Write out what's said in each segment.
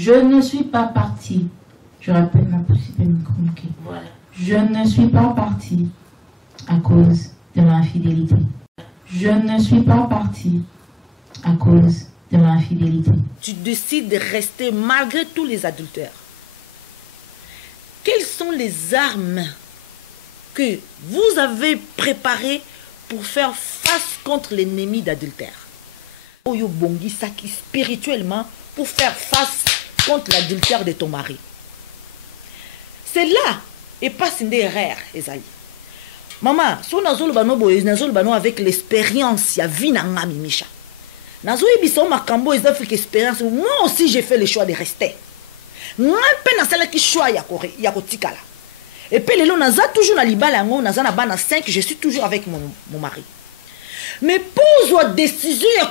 Je ne suis pas partie. Je rappelle ma possible micro. Voilà. Je ne suis pas partie à cause de l'infidélité. Je ne suis pas partie à cause de l'infidélité. Tu décides de rester malgré tous les adultères. Quelles sont les armes que vous avez préparées pour faire face contre l'ennemi d'adultère? Oyo bongi saki spirituellement pour faire face contre l'adultère de ton mari. C'est là et pas une erreur, Esaïe. Maman, si on a avec l'expérience, il y a vie dans la micha. Moi aussi j'ai fait le choix de rester. Et puis toujours na libala na 5, je suis toujours avec mon mari. Mais pour la décision ya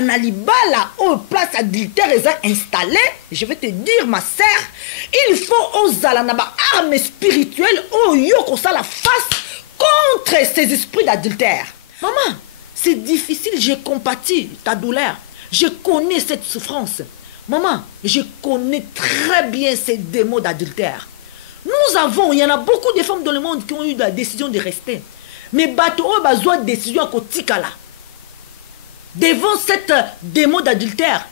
na libala au place adultère installée, je vais te dire ma sœur, il faut osala na ba arme spirituelle au yoko ça la face contre ces esprits d'adultère. Maman, c'est difficile, j'ai compati ta douleur. Je connais cette souffrance. Maman, je connais très bien ces démons d'adultère. Nous avons, il y en a beaucoup de femmes dans le monde qui ont eu la décision de rester. Mais bateau a besoin de décision à kotikala. Devant cette démon d'adultère,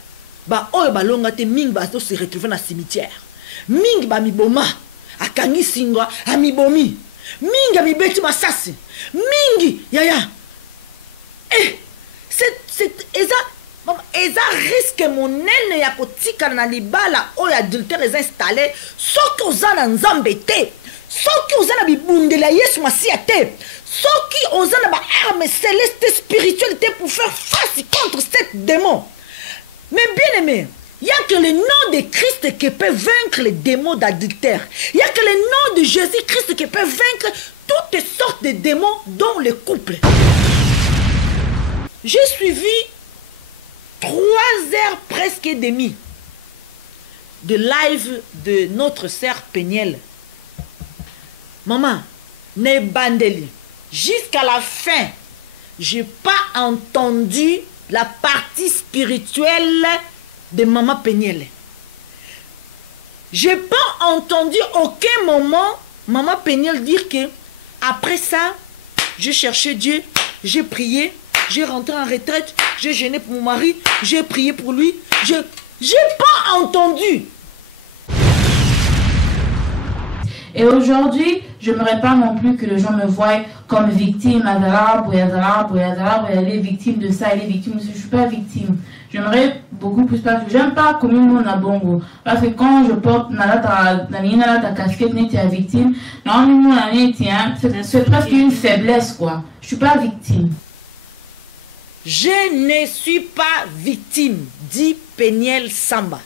ba o ba longa te ming ba se retrouver dans le cimetière. Ming ba miboma, akangi singwa, amibomi. Ming a mibeti masasi. Ming yaya. Eh, c'est eza risque monene ya kotika na libala o adultère est installé soki oza na nzambe te soki oza na bibundela Yesu Masiya te soki oza na ba arme céleste spirituelle te pour faire face contre cette démon. Mais bien aimé, il n'y a que le nom de Christ qui peut vaincre les démons d'adultère. Il n'y a que le nom de Jésus-Christ qui peut vaincre toutes sortes de démons dans le couple. J'ai suivi 3 heures presque et demie de live de notre sœur Péniel. Maman, ne bandeli. Jusqu'à la fin, je n'ai pas entendu la partie spirituelle de Maman Péniel. Je n'ai pas entendu aucun moment Maman Péniel dire que après ça, j'ai cherché Dieu, j'ai prié. J'ai rentré en retraite, j'ai jeûné pour mon mari, j'ai prié pour lui. Je n'ai pas entendu. Et aujourd'hui, je ne n'aimerais pas non plus que les gens me voient comme victime. Elle est victime de ça, elle est victime de ça. Je ne suis pas victime. J'aimerais beaucoup plus parce que j'aime pas comme on a bongo. Parce que quand je porte ta casquette, tu es victime. Non, c'est presque une faiblesse, quoi. Je ne suis pas victime. Je ne suis pas victime, dit Péniel Samba.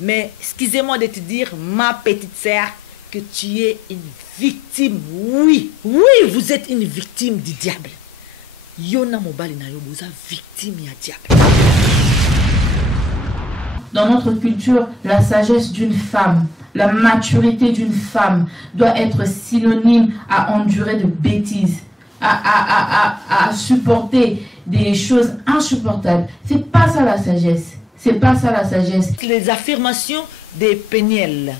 Mais excusez-moi de te dire, ma petite sœur, que tu es une victime. Oui, oui, vous êtes une victime du diable. Yona mobali na yo boza victime ya diable. Dans notre culture, la sagesse d'une femme, la maturité d'une femme doit être synonyme à endurer de bêtises, à supporter des choses insupportables. C'est pas ça la sagesse. C'est pas ça la sagesse. Les affirmations de Péniel,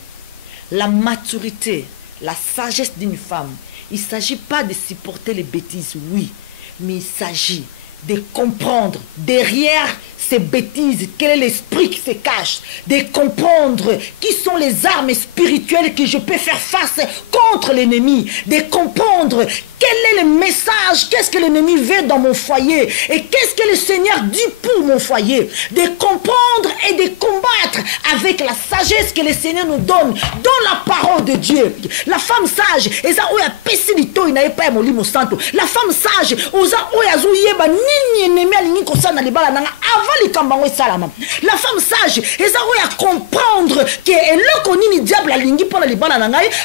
la maturité, la sagesse d'une femme, il ne s'agit pas de supporter les bêtises, oui, mais il s'agit de comprendre derrière ces bêtises, quel est l'esprit qui se cache, de comprendre qui sont les armes spirituelles que je peux faire face contre l'ennemi, de comprendre quel est le message, qu'est-ce que l'ennemi veut dans mon foyer et qu'est-ce que le Seigneur dit pour mon foyer, de comprendre et de combattre avec la sagesse que le Seigneur nous donne dans la parole de Dieu. La femme sage, la femme sage, la femme sage, comprendre que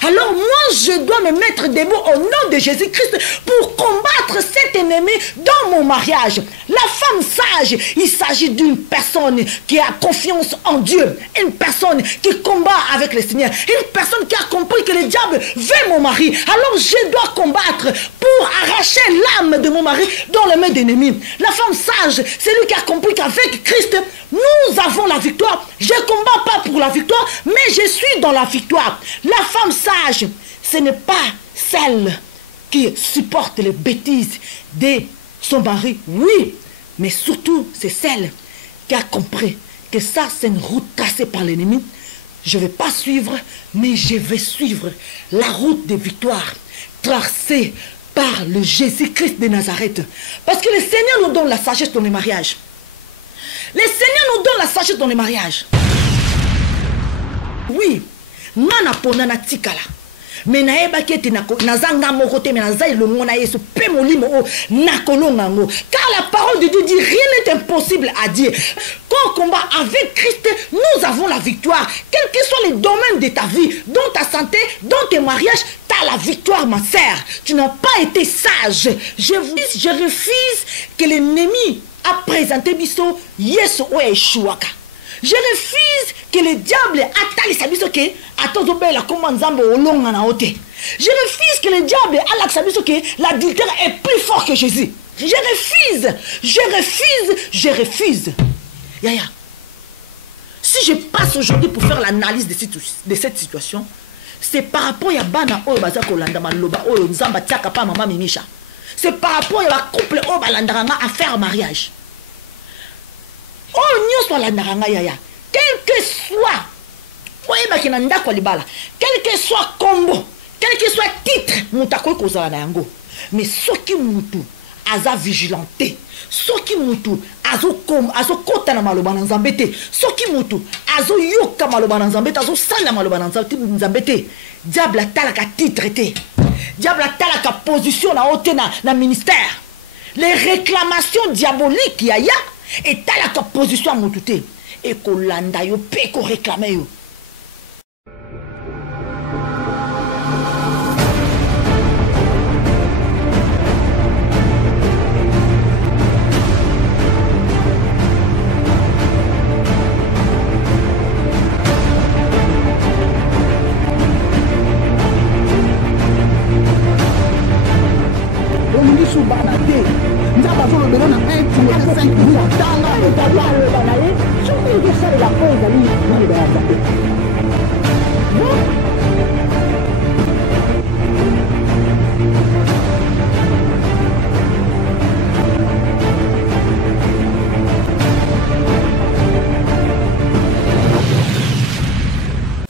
alors moi je dois me mettre debout au nom de Jésus-Christ pour combattre cet ennemi dans mon mariage. La femme sage, il s'agit d'une personne qui a confiance en Dieu, une personne qui combat avec le Seigneur, une personne qui a compris que le diable veut mon mari. Alors je dois combattre pour arracher l'âme de mon mari dans les mains d'ennemis. La femme sage, c'est lui qui a compris qu'avec Christ, nous avons la victoire. Je ne combats pas pour pour la victoire, mais je suis dans la victoire. La femme sage, ce n'est pas celle qui supporte les bêtises de son mari, oui, mais surtout c'est celle qui a compris que ça c'est une route tracée par l'ennemi. Je ne vais pas suivre, mais je vais suivre la route de victoire tracée par le Jésus-Christ de Nazareth. Parce que le Seigneur nous donne la sagesse dans les mariages. Le Seigneur nous donne la sagesse dans les mariages. Oui, nana ponana tikala. Mais naeba kete nazanga moko te mais nazai le mona yesu pe molimo o nakolonga ngo. Car la parole de Dieu dit rien n'est impossible à dire. Quand on combat avec Christ, nous avons la victoire. Quels que soient les domaines de ta vie, dans ta santé, dans tes mariages, tu as la victoire, ma sœur. Tu n'as pas été sage. Je refuse que l'ennemi a présenté biso yesu o eshuaka. Je refuse que le diable attaque sa biso que atozobela comme nzambe olonga na ote. Je refuse que le diable attaque sa biso que l'adultère est plus fort que Jésus. Je refuse. Je refuse. Je refuse. Yaya. Si je passe aujourd'hui pour faire l'analyse de cette situation, c'est par rapport à bana oyo baza kolanda maloba oyo nzamba tiaka pa mama mimisha. C'est par rapport à couple oyo balandanga à faire mariage. Oh, nous sommes là, yaya. Quel que soit, quel que soit combo, quel que soit titre, moutako kozala na yango. Mais ce qui moutou, aza vigilanté, ce qui moutou, azo kota na maloba na nzambete, ce qui moutou, azo yoka maloba na nzambete, azo sala maloba na nzambete. Diable atalaka titre te, diable atalaka position na haute na ministère. Les réclamations diaboliques yaya. Et t'as la position à mon touté. Et qu'on landa yo, pe qu'on réclame yo.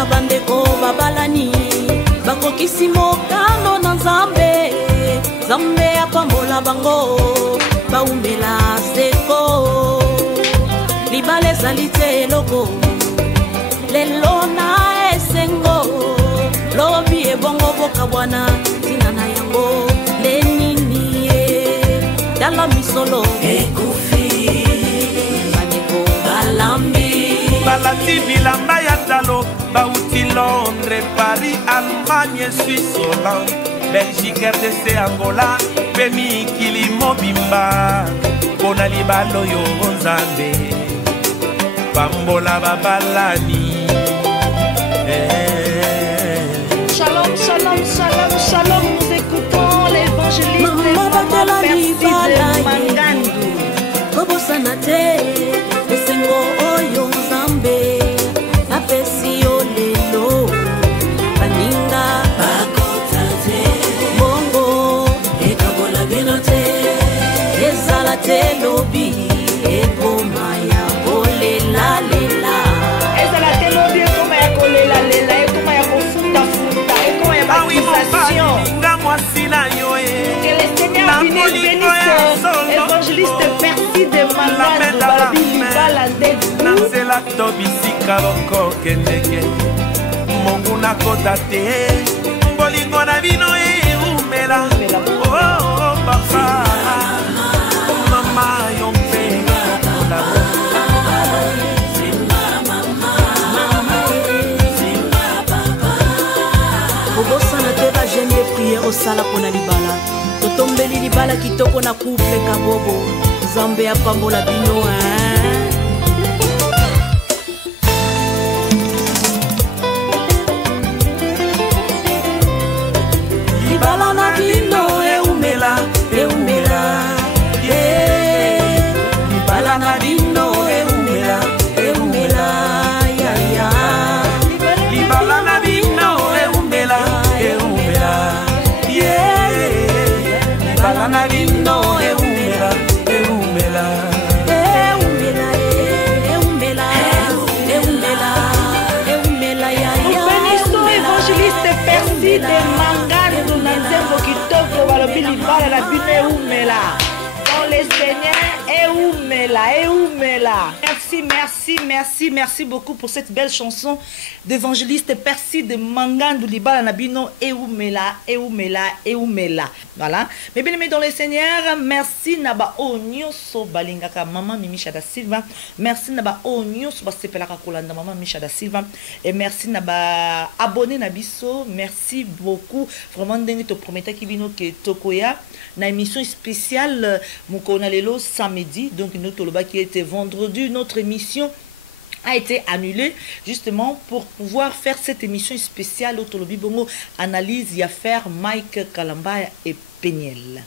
Bandeko babalani bakokisi mokano na nzambe nzambe apambola bango baumela seko libala ezali te eloko lelo na esengo lobi ebongo boka bwana ntina na yango lenini ye dala misolo ekufi bandeko balambi balati bilamba ya talo bauti Londres, Paris, Allemagne, Suisse, Hollande, Belgique, RDC, Angola, Pemi, Kili, Mobimba, Ponali Balo yo Nzambe, Bambola Babalani. Shalom, shalom, shalom, shalom, nous écoutons l'évangéliste Maman Percy de Mangandu. Kobo sanate, esengo oyo Nzambe, apesi yo lelo, baninga bakotate, bongo, ekabola binote, ezala te lobi, ekoma ya kolela lela. Ezala te lobi, ekoma ya kolela lela, ekoma ya kofuta futa, ekoma ya baptisation. Que le Seigneur bénisse évangéliste Percy de Mangandu, Babi Libala Nanzela tobisika boko kendeke Mungu nakota te Bolingo na bino eumela Oh papa Mama yompe Obosana te ba jeune de prière au sala pona libala Totombeli libala kitoko na couple kabobo Nzambe apambola bino Libala na bino eumela Libala na bino eumela ya ya Eumela. Merci, merci, merci, merci beaucoup pour cette belle chanson d'évangéliste Percy de Mangandou Libala Nabino. Eumela, Eumela, Eumela. Voilà. Mais bien aimés dans les seigneurs, merci Naba Onyoso Balingaka, Maman Mimisha da Silva. Merci Naba Onyoso Basepelaka Kolanda, Maman Mimisha da Silva. Et merci Naba abonné Nabiso. Merci beaucoup. Vraiment, dingue te promettais qui vino que Tokoya. Une émission spéciale Mukonalelo samedi, donc notre loba qui était vendredi, notre émission a été annulée justement pour pouvoir faire cette émission spéciale Otolobi Bongo analyse y affaire Mike Kalamba et Peniel.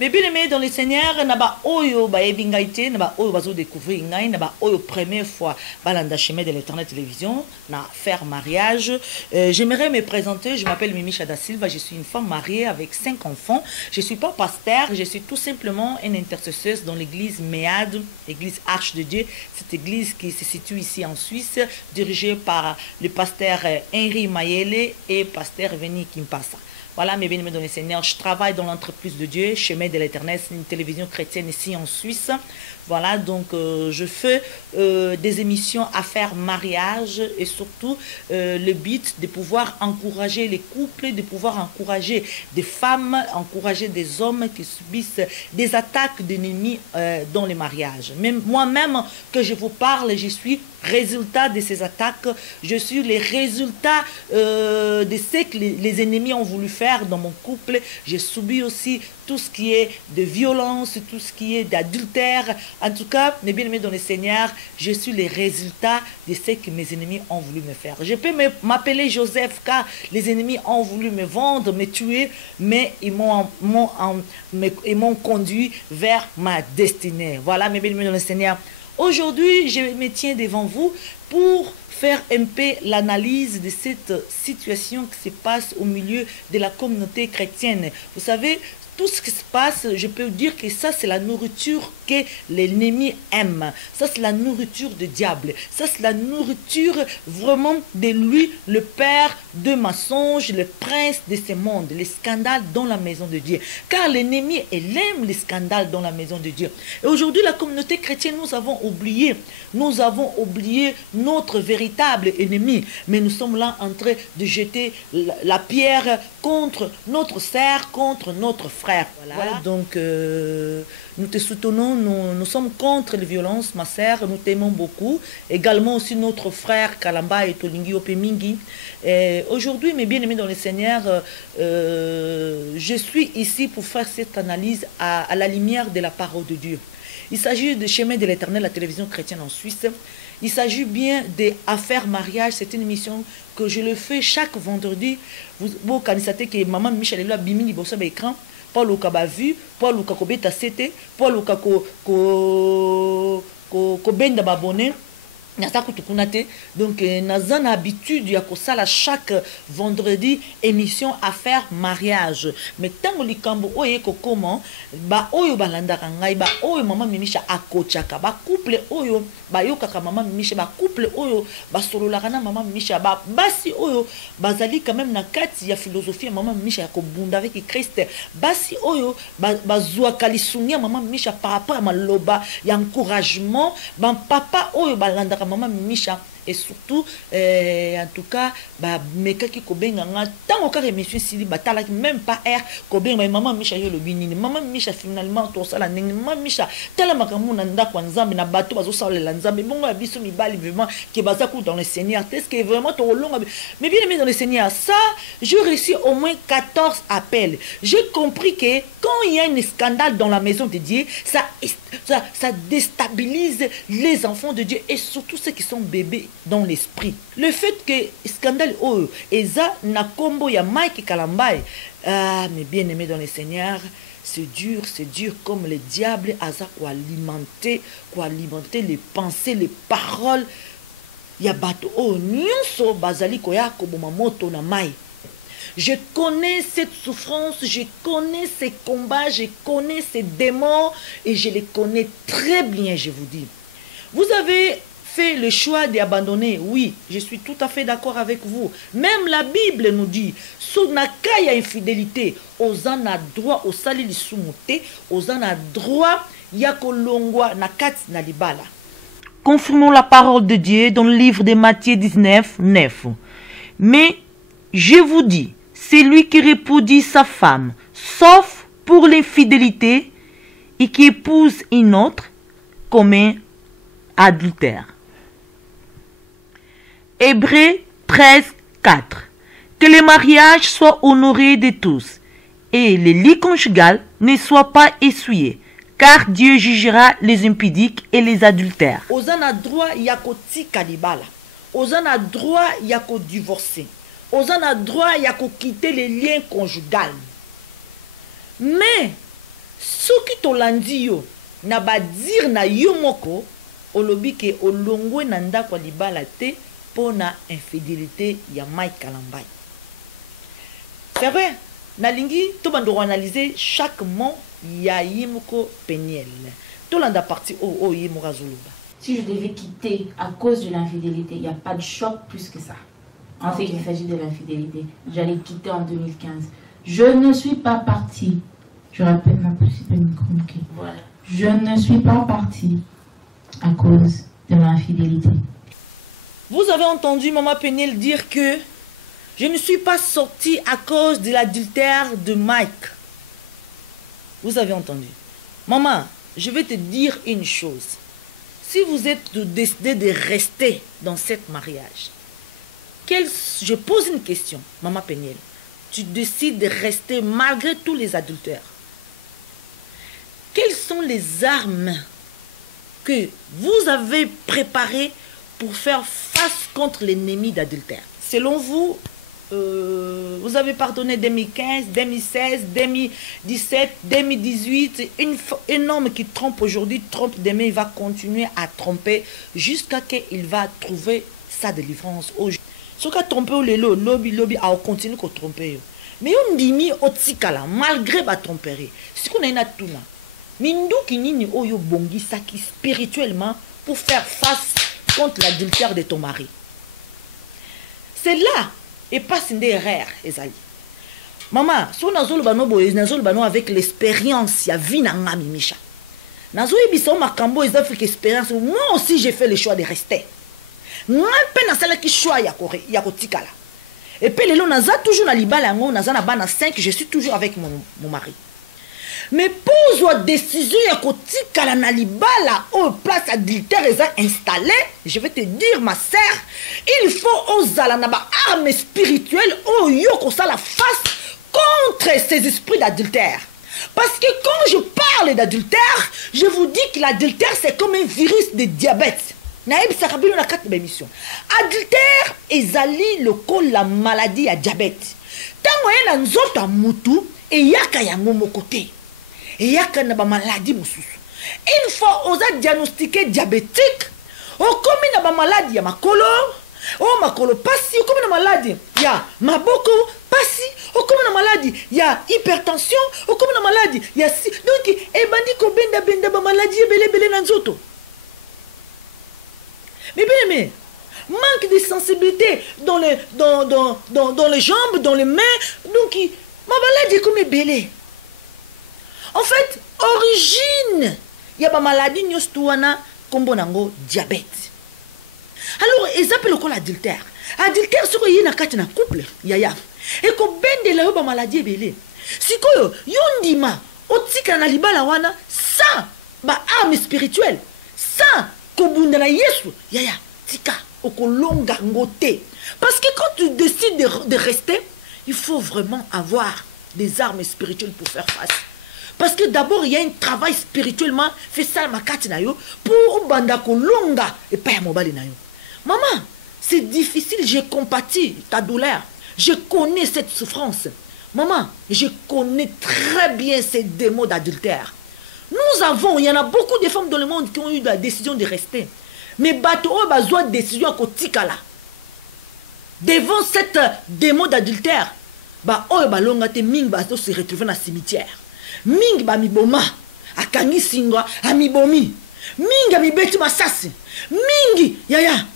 Mais bien aimé dans les seigneurs, naba oyo ba ebingaite, naba oyo bazo découvrir ngai, naba oyo première fois balanda chemin de l'Éternel télévision, na faire mariage. J'aimerais me présenter, je m'appelle Mimisha da Silva, je suis une femme mariée avec 5 enfants. Je suis pas pasteur, je suis tout simplement une intercesseuse dans l'église Méade, l'église Arche de Dieu. Cette église qui se situe ici en Suisse, dirigée par le pasteur Henri Mayele et pasteur Veni Kimpasa. Voilà, mes bien-aimés dans les seigneurs, je travaille dans l'entreprise de Dieu, Chemin de l'Éternel, c'est une télévision chrétienne ici en Suisse. Voilà, donc je fais des émissions à faire mariage et surtout le but de pouvoir encourager les couples, de pouvoir encourager des femmes, encourager des hommes qui subissent des attaques d'ennemis dans les mariages. Même moi-même que je vous parle, je suis résultat de ces attaques, je suis les résultats de ce que les ennemis ont voulu faire dans mon couple. J'ai subi aussi tout ce qui est de violence, tout ce qui est d'adultère. En tout cas, mes bien-aimés dans le Seigneur, je suis les résultats de ce que mes ennemis ont voulu me faire. Je peux m'appeler Joseph car les ennemis ont voulu me vendre, me tuer, mais ils m'ont conduit vers ma destinée. Voilà, mes bien-aimés dans le Seigneur. Aujourd'hui, je me tiens devant vous pour faire un peu l'analyse de cette situation qui se passe au milieu de la communauté chrétienne. Vous savez, tout ce qui se passe, je peux dire que ça, c'est la nourriture que l'ennemi aime. Ça, c'est la nourriture du diable. Ça, c'est la nourriture vraiment de lui, le père de mensonges, le prince de ce monde, les scandales dans la maison de Dieu. Car l'ennemi, il aime les scandales dans la maison de Dieu. Et aujourd'hui, la communauté chrétienne, nous avons oublié notre véritable ennemi. Mais nous sommes là en train de jeter la pierre contre notre sœur, contre notre frère. Voilà. Donc, nous te soutenons, nous sommes contre les violences, ma sœur, nous t'aimons beaucoup. Également aussi notre frère Kalamba et Tolingi Opemingi. Aujourd'hui, mes bien-aimés dans le Seigneur, je suis ici pour faire cette analyse à la lumière de la parole de Dieu. Il s'agit de Chemin de l'Éternel, la télévision chrétienne en Suisse. Il s'agit bien d'affaires mariage. C'est une émission que je le fais chaque vendredi. Vous connaissez que maman Michel a bimi ni bossa écran. Paul Okaba vu, Paul Okako beta cete, Paul Okako ko benda babone. Donc, nous avons l'habitude de chaque vendredi émission à faire mariage. Mais tant que likambo oye ko comment ba oyo balanda kangai ba oyo maman mimisha akochaka ba couple oyo ba yokaka maman mimisha ba couple oyo ba sololakana maman mimisha ba basi oyo bazali quand même na kati ya philosophie maman mimisha ko bunda avec Christ basi oyo ba zwa kalisungia maman mimisha par rapport à maloba ya encouragement ba papa oyo balanda maman Micha et surtout en tout cas bah meka ki kobenga nga tant ka émission sili batala même pas air kobenga maman Micha yo lobinini maman Micha finalement to sala ndenge maman Micha tala makamu na ndako nzambe na bato bazo sala nzambe bongo ya biso mibali vraiment qui baza ku dans le Seigneur est-ce que vraiment to longa mais bien aimé dans le Seigneur ça j'ai reçu au moins 14 appels. J'ai compris que quand il y a un scandale dans la maison de Dieu, ça déstabilise les enfants de Dieu et surtout ceux qui sont bébés dans l'esprit. Le fait que scandale oh eza na kombo ya Mike Kalamba mais bien aimé dans le Seigneur, c'est dur comme le diable a ça quoi alimenter les pensées, les paroles. Ya bato oh nyonso bazali koya ko boma moto na mai. Je connais cette souffrance, je connais ces combats, je connais ces démons et je les connais très bien, je vous dis. Vous avez fait le choix d'abandonner, oui, je suis tout à fait d'accord avec vous. Même la Bible nous dit, sous naka ya infidélité, ozan a droit au sali li sumuté, ozan a droit ya kolongwa na kati na libala. Confirmons la parole de Dieu dans le livre de Matthieu 19, 9. Mais je vous dis, celui qui répudie sa femme, sauf pour l'infidélité, et qui épouse une autre, commet adultère. Hébreux 13, 4. Que le mariage soit honoré de tous, et le lit conjugal ne soit pas essuyé, car Dieu jugera les impudiques et les adultères. Ozana droit yako tika libala. Ozana droit yako divorcer. Ozana droit yako quitter les liens conjugaux. Mais ce qui tolandi yo na ba dire na yo moko olobi ke olongwe na ndako libala te pona infidélité ya Mike Kalambay. C'est vrai, nalingi to bando analyser chaque mot ya Yimoko Peniel. Tolanda parti o Yimura Zuluba. Si je devais quitter à cause de l'infidélité, il n'y a pas de choc plus que ça. En fait, il s'agit de l'infidélité. J'allais quitter en 2015. Je ne suis pas partie. Je répète ma possible micro. Voilà. Je ne suis pas partie à cause de l'infidélité. Vous avez entendu Maman Peniel dire que je ne suis pas sortie à cause de l'adultère de Mike. Vous avez entendu. Maman, je vais te dire une chose. Si vous êtes décidé de rester dans ce mariage, je pose une question, Maman Peniel. Tu décides de rester malgré tous les adultères. Quelles sont les armes que vous avez préparées pour faire face contre l'ennemi d'adultère? Selon vous, vous avez pardonné 2015, 2016, 2017, 2018. Un homme qui trompe aujourd'hui, trompe demain, il va continuer à tromper jusqu'à ce qu'il va trouver sa délivrance. Ce qui a trompé le lobby a continué à tromper. Mais on dit au tikala malgré la tromperie. Ce qu'on a tout là. Mindu qui nini oyo bongi saki spirituellement pour faire face contre l'adultère de ton mari. C'est là et pas une erreur, Ezali. Maman, si on a avec l'expérience, il y a vie dans ma mimisha. Nazo ebisa makambo ezafika expérience. Moi aussi j'ai fait le choix de rester. Moi pe na sala ki choix ya kotikala. Et puis lelo naza toujours na libala ngo naza na bana 5, je suis toujours avec mon mari. Mais pour une décision ya kotikala na libala au place adultère est installée, je vais te dire ma sœur, il faut osala na ba arme spirituelle au yoko ça la face contre ces esprits d'adultère. Parce que quand je parle d'adultère, je vous dis que l'adultère c'est comme un virus de diabète. Adultère ezali le col la maladie à diabète. Tango ena nzoto mutu e yaka yango mokote. Et yaka na ba maladie mususu. Une fois oza diagnostiqué diabétique, o komi na ba maladie ya makolo, o makolo pasi, o komi na maladie ya maboko pasi, o komi na maladie ya hypertension, o komi na maladie ya si. Donc e bandi ko benda ba maladie belé na nzoto. Mais bien aimé, manque de sensibilité dans les jambes, dans les mains. Donc, ma maladie est comme belé. En fait, origine, il y a ma maladie nyostouana comme nango diabète. Alors, ils appellent quoi l'adultère? Adultère, c'est quoi il y a un couple, yaya. Et qu'on bende la yoba maladie belé. Si quoi yondima, otika na libala wana, ça, ba arme spirituelle, ça. Kobundana Yesu, yaya, tika, okolonga ngote. Parce que quand tu décides de rester, il faut vraiment avoir des armes spirituelles pour faire face. Parce que d'abord, il y a un travail spirituellement fait ça makati na yo pour banda kolonga et pas mobali na yo. Maman, c'est difficile, j'ai compati ta douleur. Je connais cette souffrance. Maman, je connais très bien ces démons d'adultère. Nous avons, il y en a beaucoup de femmes dans le monde qui ont eu la décision de rester. Mais bateau a besoin de décision à kotikala. Devant cette démon d'adultère, ba oyo ba longa te ming ba se retrouver dans le cimetière. Ming ba miboma, akangi singwa, amibomi. mingi abibeti masasi mingi yaya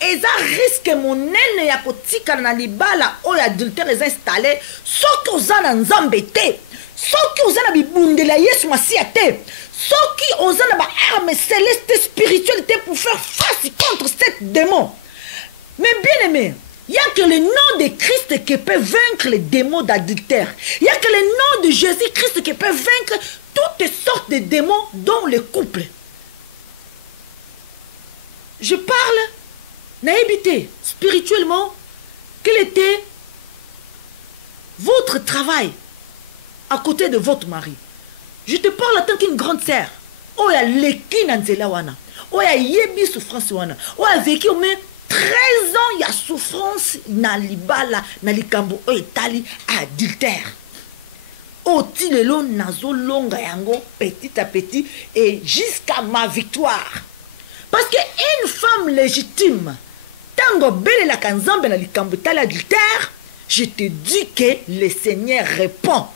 eza risque monene ya kotikala na libala oyo adultère eza installé soki oza na nzambe te soki oza na bibundela yesu masiya te soki oza na baarme céleste spirituelle te pour faire face contre cette démon. Mais bien aimé, il n'y a que le nom de Christ qui peut vaincre les démons d'adultère. Il n'y a que le nom de Jésus-Christ qui peut vaincre toutes sortes de démons dans le couple. Je parle, naïveté, spirituellement, quel était votre travail à côté de votre mari? Je te parle en tant qu'une grande sœur. Oh, il y a l'équipe dans le wana. Oh, il y a une souffrance wana. Oh, il y a vécu au moins 13 ans, il y a souffrance dans l'ibala, dans le cambo, oh, Italie, adultère. Oh, tilelo, nazo, longa, yango, petit à petit, et jusqu'à ma victoire. Parce qu'une femme légitime, tango belle la kanzambe na likambo tali adultère, je te dis que le Seigneur répond.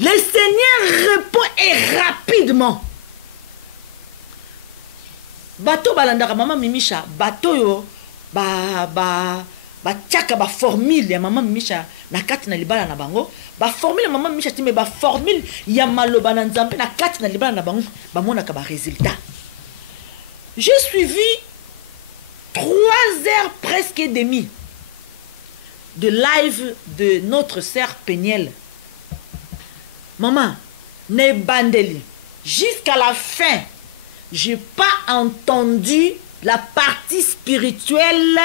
Le Seigneur répond et rapidement. Bato balandaka maman Mimisha, bato yo tchaka ba formule ya maman Mimisha na kati na libala na bango, ba formule maman Mimisha ti me ba formule ya maloba na nzambe na kati na libala na bango, ba monaka ba résultat. J'ai suivi 3 heures presque et demie de live de notre sœur Péniel. Maman, ne bandeli. Jusqu'à la fin, je n'ai pas entendu la partie spirituelle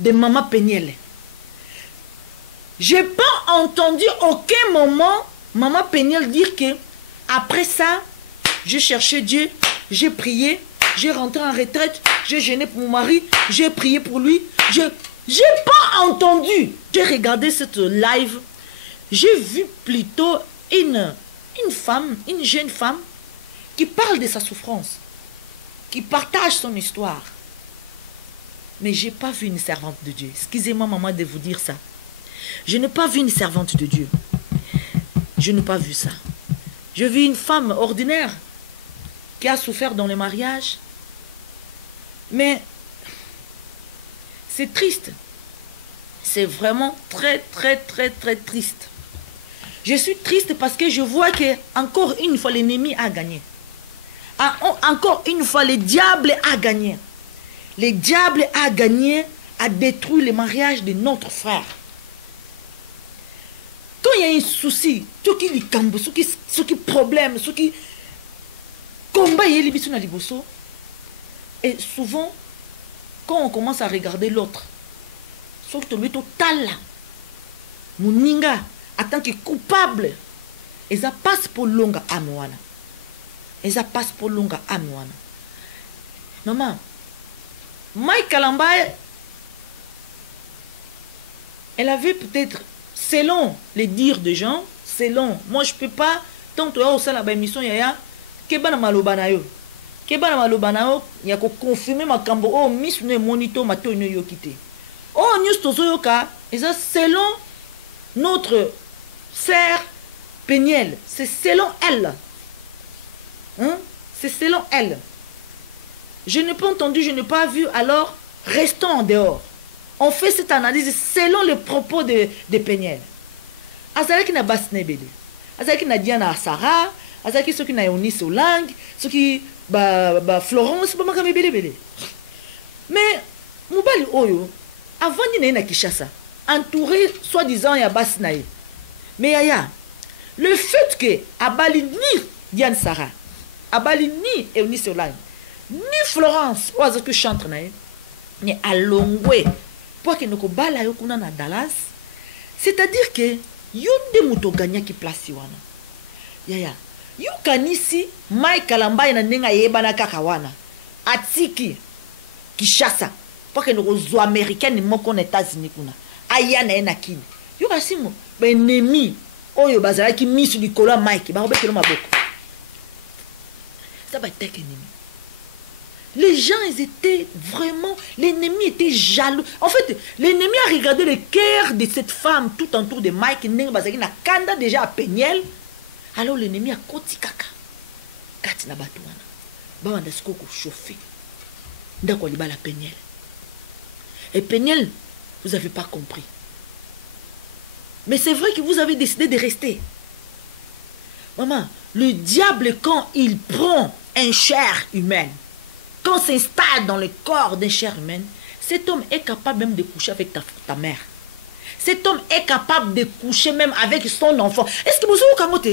de Maman Péniel. Je n'ai pas entendu aucun moment Maman Péniel dire que après ça, j'ai cherché Dieu, j'ai prié, j'ai rentré en retraite, j'ai jeûné pour mon mari, j'ai prié pour lui. Je n'ai pas entendu. J'ai regardé cette live. J'ai vu plutôt une femme, une jeune femme qui parle de sa souffrance, qui partage son histoire. Mais je n'ai pas vu une servante de Dieu. Excusez-moi, maman, de vous dire ça. Je n'ai pas vu une servante de Dieu. Je n'ai pas vu ça. Je vis une femme ordinaire qui a souffert dans le mariage. Mais c'est triste. C'est vraiment très, très, très, très triste. Je suis triste parce que je vois que encore une fois l'ennemi a gagné. Encore une fois le diable a gagné. Le diable a gagné, a détruit le mariage de notre frère. Quand il y a un souci, tout qui est cambo, tout qui problème, tout qui combat et souvent quand on commence à regarder l'autre, sauf que le total, Mouninga, en tant que coupable, et ça passe pour longa amouana. Et ça passe pour longa amouana. Maman, Mike Kalambay, elle avait peut-être, selon les dires des gens, selon, moi je peux pas, tant que au sein de la émission, il y a Keba na malobana yo. Keba na malobana yo, il y a ko confirmer ma kambo, oh, miss ne monito mato ne yo kité. Oh, news tozo yo ka, et ça selon notre sœur Péniel, c'est selon elle. Hein? C'est selon elle. Je n'ai pas entendu, je n'ai pas vu, alors restons en dehors. On fait cette analyse selon les propos de Péniel. Azalaki na basnebele. Azalaki na Diana Sarah, azalaki soki na Eunice Olang, soki Florence, ba makame bele. Mais mobali oyo avant ni na Kinshasa, entouré soi-disant ya basnae. Mais yaya, le fait que abali ni Diane Sarah, abali ni Eunice Olang, ni Florence, ou azalaki chantre na ni alongwe pour que nous bala yo kuna na Dallas, c'est-à-dire que yonde muto gagna ki place wana. Yaya, yo kanisi Mike Kalambay na nenga yebana kaka wana. Atiki Kinshasa pour que nous zo américaine moko na États-Unis kuna. Aya na ena kini. Yo kasimo ba ennemi oyo bazala ki misu likolo Mike ba obekelo maboko. Ça va être ennemi. Les gens, ils étaient vraiment... L'ennemi était jaloux. En fait, l'ennemi a regardé le cœur de cette femme tout autour de Mike. Bazaki na kanda déjà à Péniel. Alors l'ennemi a koti kaka. Kati na bato wana. Ba wanda siko ko chauffer. Ndako liba la Peniel. Et Peniel, vous n'avez pas compris. Mais c'est vrai que vous avez décidé de rester. Maman, le diable, quand il prend une chair humaine, quand s'installe dans le corps d'une chair humaine, cet homme est capable même de coucher avec ta mère. Cet homme est capable de coucher même avec son enfant. Est-ce que vous avez kamote?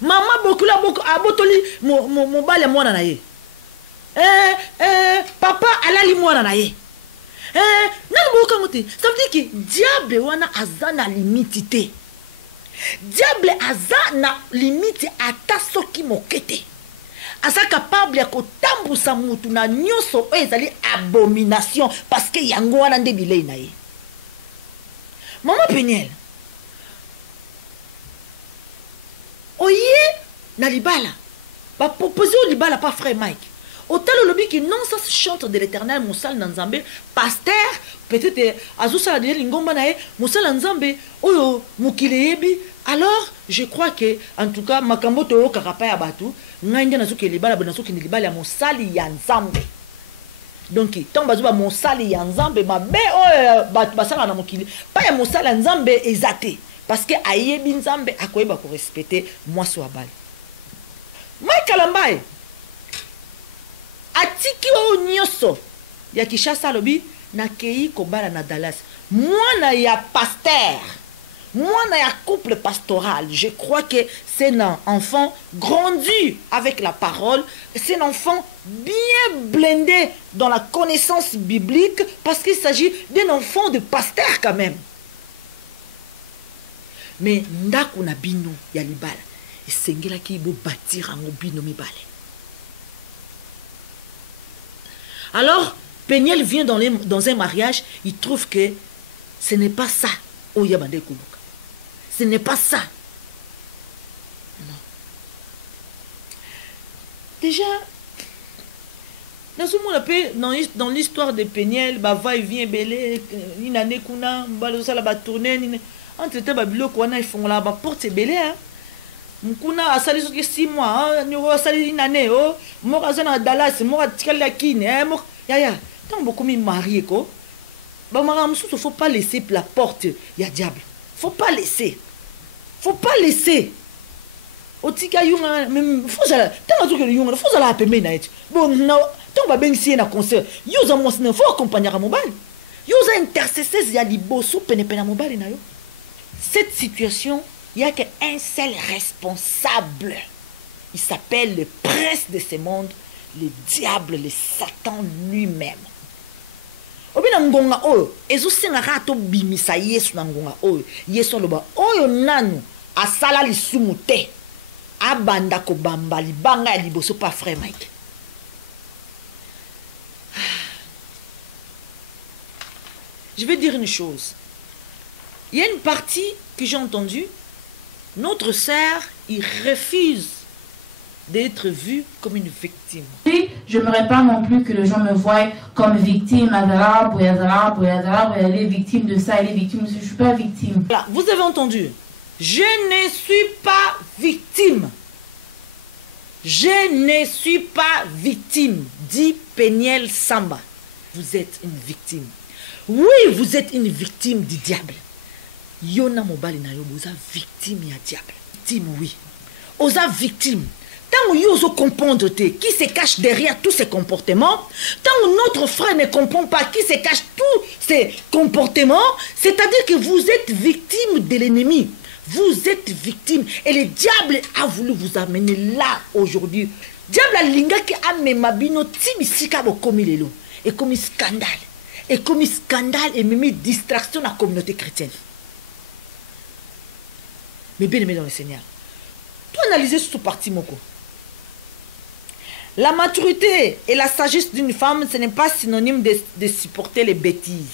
Maman beaucoup abotoli mon bal moi nanaye. Papa alali moi nanaye. Ça veut dire que diable wana azana limite. Diable azana limite ata soki mokete. Asa capable ya kotambusa mutu na nyoso ezali abomination parce que yango wana nde bilei na ye. Maman Peniel. Oye na libala. Ba proposer au libala pas frère Mike. Autant le lobby qui non ça se chante de l'éternel Moussal Nanzambe pasteur peut-être azusala de lingomba nae Moussal Nanzambe oyo mukileyebi. Alors je crois que en tout cas makambo to karapa ya batu nganja nazuki libala bonazuki ni libala ya Moussali ya Nzambe. Donc tant bazuba Moussali ya Nzambe mabe batu basala na mukili pas ya Moussali Nzambe ezate parce que ayebi Nzambe akoyeba ko respecter moi so abali. Mike Lambaye atiki o nyoso ya Kishasa lobi na kei kobala na Dallas mwana ya pasteur mwana ya couple pastoral. Je crois que c'est un enfant grandi avec la parole, c'est un enfant bien blindé dans la connaissance biblique parce qu'il s'agit d'un enfant de pasteur quand même. Mais ndako na bino ya libala esengela ki bo bâtir en bino mibale. Alors, Peniel vient dans un mariage, il trouve que ce n'est pas ça. Ce n'est pas ça. Non. Déjà, dans l'histoire de Peniel, va et vient belé, une année qu'on a, tourner, entre temps, ils font la porte belé. Mkuna asali soki 6 mois, nous asali une année, moi azana Dallas, moi tikala kine, ya tant beaucoup mi marié ko. Ba mara mususu faut pas laisser la porte, ya diable. Faut pas laisser. Faut pas laisser. Otika yunga même faut ça, tant que yunga, faut ça la appeler na et. Bon non, tant ba bengi na concert, yoza mo faut accompagner à mobile. Yoza intercesseurs ya liboso penepena mobile na yo. Cette situation il n'y a qu'un seul responsable. Il s'appelle le prince de ce monde, le diable, le Satan lui-même. Obina ngonga oyo, ezosenga rato bimisa Yesu na ngonga oyo. Yesu loba oyo nanu asala lisumu te. Abanda ko bamba libanga ya liboso pa frère Mike. Je vais dire une chose. Il y a une partie que j'ai entendue. Notre sœur, il refuse d'être vue comme une victime. Oui, je n'aimerais pas non plus que les gens me voient comme victime. Elle est victime de ça, elle est victime de ça. Je ne suis pas victime. Voilà, vous avez entendu. Je ne suis pas victime. Je ne suis pas victime, dit Peniel Samba. Vous êtes une victime. Oui, vous êtes une victime du diable. Yona mobali na yo boza victime ya diable. Victime oui. Oza victime. Tant que vous comprendre qui se cache derrière tous ces comportements, tant que notre frère ne comprend pas qui se cache tous ces comportements, c'est-à-dire que vous êtes victime de l'ennemi. Vous êtes victime. Et le diable a voulu vous amener là aujourd'hui. Diable a linga ki amema bino tibisika bo komi lelo. Et comme scandale. Et comme scandale et même distraction à la communauté chrétienne. Mais bien aimé dans le Seigneur, tu analyses ce parti, Moko. La maturité et la sagesse d'une femme, ce n'est pas synonyme de supporter les bêtises.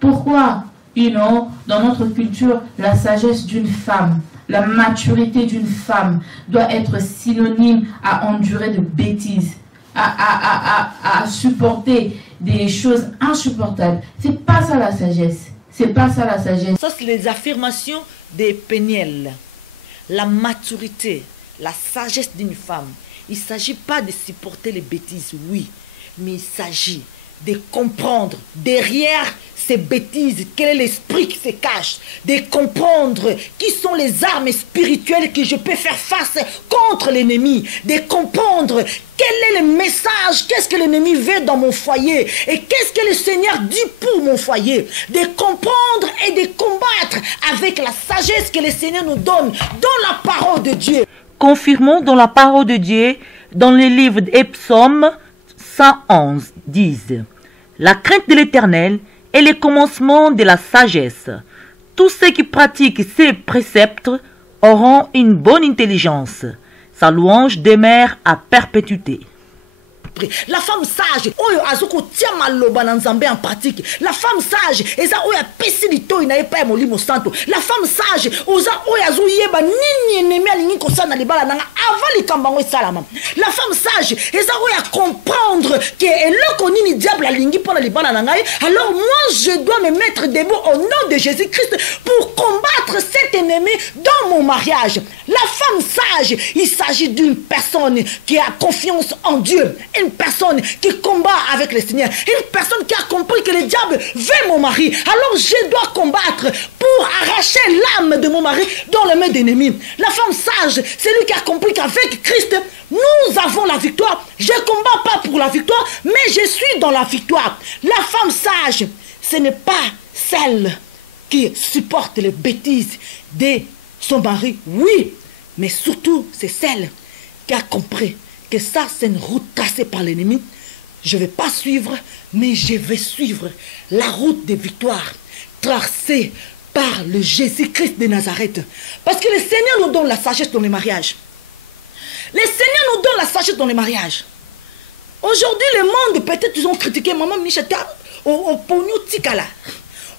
Pourquoi, dans notre culture, la sagesse d'une femme, la maturité d'une femme doit être synonyme à endurer de bêtises, à supporter des choses insupportables? C'est pas ça la sagesse. C'est pas ça la sagesse. Ça, c'est les affirmations de Peniel. La maturité, la sagesse d'une femme, il ne s'agit pas de supporter les bêtises, oui, mais il s'agit de comprendre derrière ces bêtises quel est l'esprit qui se cache, de comprendre qui sont les armes spirituelles que je peux faire face contre l'ennemi, de comprendre quel est le message, qu'est-ce que l'ennemi veut dans mon foyer et qu'est-ce que le Seigneur dit pour mon foyer, de comprendre et de combattre avec la sagesse que le Seigneur nous donne dans la parole de Dieu. Confirmons dans la parole de Dieu, dans le livre des Psaumes 111, disent: la crainte de l'Éternel est le commencement de la sagesse. Tous ceux qui pratiquent ces préceptes auront une bonne intelligence. Sa louange demeure à perpétuité. La femme sage, oyo azoko tia maloba na Nzambe en pratique. La femme sage, eza oyo apesi lito inaye pa molimo santo. La femme sage, oza oyo azo yeba nini enemi alingi kosana libala nanga avant likambango esalama. La femme sage, eza oyo a comprendre que eloko nini diable alingi pona libala nanga. Alors moi je dois me mettre debout au nom de Jésus-Christ pour combattre cet ennemi dans mon mariage. La femme sage, il s'agit d'une personne qui a confiance en Dieu. Une personne qui combat avec le Seigneur. Une personne qui a compris que le diable veut mon mari. Alors je dois combattre pour arracher l'âme de mon mari dans les mains d'ennemis. La femme sage, c'est lui qui a compris qu'avec Christ, nous avons la victoire. Je ne combats pas pour la victoire, mais je suis dans la victoire. La femme sage, ce n'est pas celle qui supporte les bêtises de son mari. Oui, mais surtout, c'est celle qui a compris que ça, c'est une route tracée par l'ennemi. Je ne vais pas suivre, mais je vais suivre la route de victoire tracée par le Jésus-Christ de Nazareth. Parce que le Seigneur nous donne la sagesse dans les mariages. Le Seigneur nous donne la sagesse dans les mariages. Aujourd'hui, le monde, peut-être, ils ont critiqué Maman Micheta au pogno tikala.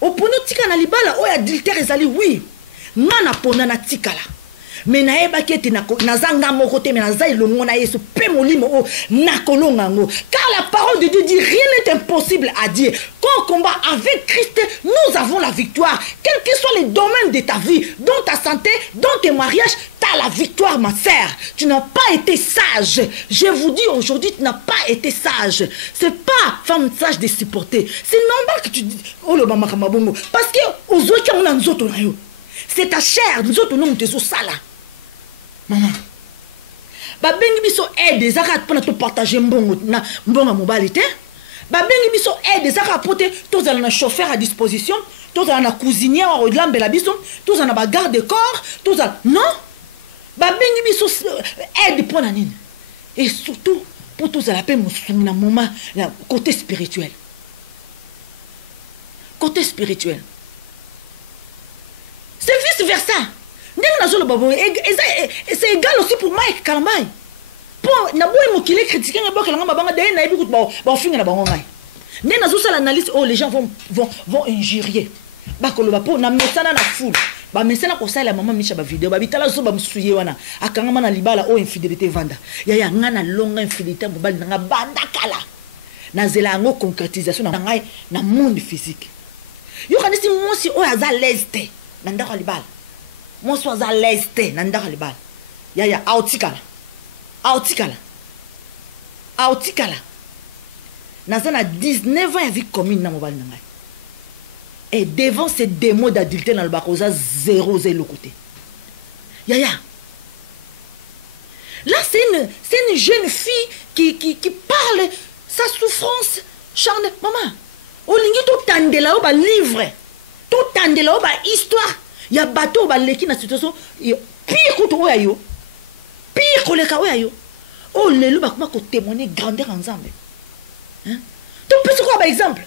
Au pogno tikala libala, au adultère ezali, oui. Nana ponana tikala. Mais naeba kete nazanga mokote mais nazai le mona yesu pe molimo o nakolongango, car la parole de Dieu dit rien n'est impossible à Dieu. Quand on combat avec Christ, nous avons la victoire. Quels que soient les domaines de ta vie, dans ta santé, dans tes mariages, tu as la victoire, ma sœur. Tu n'as pas été sage. Je vous dis aujourd'hui, tu n'as pas été sage. C'est pas femme sage de supporter. C'est normal que tu dis oh le mama kamabongo parce que aux autres on a nous autres c'est ta chair, nous autres nous sommes sala. Maman, babengi biso aide zaka pona to partager mbongo na mbonga mobilité. Babengi biso aide zaka pote tous na chauffeur à disposition, tous na cuisinier au lambela biso, tous na ba garde corps, tous non. Babengi biso aide pona nini. Et surtout pour tous la paix na moment côté spirituel. Côté spirituel. C'est vice versa. C'est égal aussi pour Mike Kalamai. Pour critiquer l'analyse, oh, les gens vont injurier. Pour na mesana na foule. Ba mesana ko sala maman Micha ba vidéo ba bitala so ba msuye wana akanga na libala o infidélité vanda. Ya ngana longa infidélité mobali nga banda kala. Na zela ngo concrétisation na ngai na monde physique. Yo kanisi mosi o aza leste. Nanda ko libala. Moi sois à l'est, nanda libal. Ya autikala. Nazana 19 ans avec commune na mobile nanga. Et devant ces démons d'adultère dans le bakoza 0 le côté. Ya. Là c'est une jeune fille qui parle sa souffrance charnelle. Maman, olingi to tandela o ba livre. To tandela o ba histoire. Il y a bateau baleki na situation pire que toi yo pire que le kawa yo oh lelo ba ko témoigner grandeur ensemble hein tu peux quoi par exemple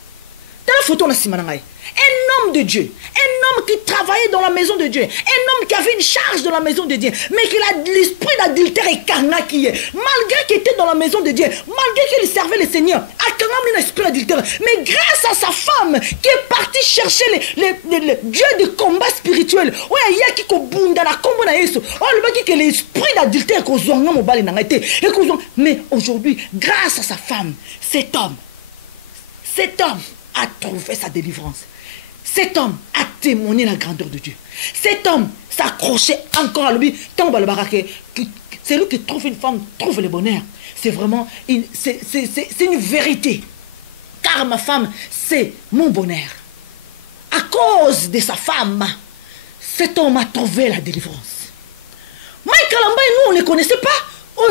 dans la photo na simana ngai un homme de Dieu, un homme qui travaillait dans la maison de Dieu, un homme qui avait une charge dans la maison de Dieu, mais qui a l'esprit d'adultère et qui est malgré qu'il était dans la maison de Dieu, malgré qu'il servait le Seigneur, a l'esprit d'adultère, mais grâce à sa femme qui est partie chercher le Dieu de combat spirituel, l'esprit d'adultère mais aujourd'hui, grâce à sa femme, cet homme a trouvé sa délivrance. Cet homme a témoigné la grandeur de Dieu. Cet homme s'accrocher encore à lui. Tant que c'est lui qui trouve une femme, trouve le bonheur. C'est vraiment c'est une vérité. Car ma femme, c'est mon bonheur. À cause de sa femme, cet homme a trouvé la délivrance. Mike Kalamba et nous, on ne les connaissait pas. Oh,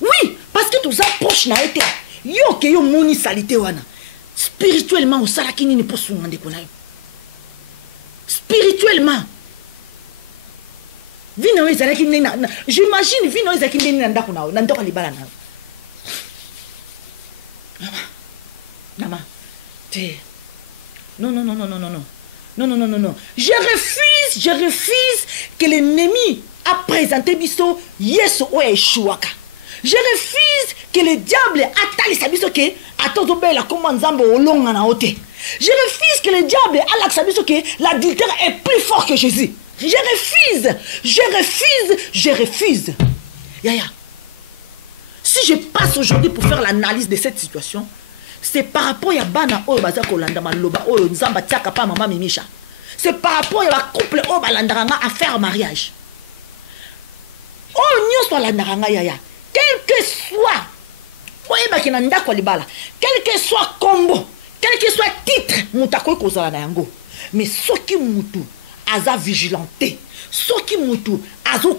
oui, parce que tous approches n'a été. Yo que yo moni salité wana. Spirituellement, au salakini ne peut se demander qu'on a. Spirituellement. J'imagine vino ezaki nanda kuna nanda kalibala na. Maman. Non. Je refuse que l'ennemi a présenté biso yeso o eshuaka. Je refuse que le diable attaque sa biso que atozo bela comme nzambo olonga na ote. Je refuse que le diable attaque sa biso que l'adultère est plus fort que Jésus. Je refuse. Yaya. Si je passe aujourd'hui pour faire l'analyse de cette situation, c'est par rapport à Bana o baza kolanda maloba o nzamba tiaka pa mama mimisha. C'est par rapport à la couple o balandaranga à faire mariage. Oh nyoso landaranga yaya. Quel que soit quel que soit combo, quel que soit titre, mutakoi kozala na yango. Mais soki mutu aza vigilanté, soki mutu azo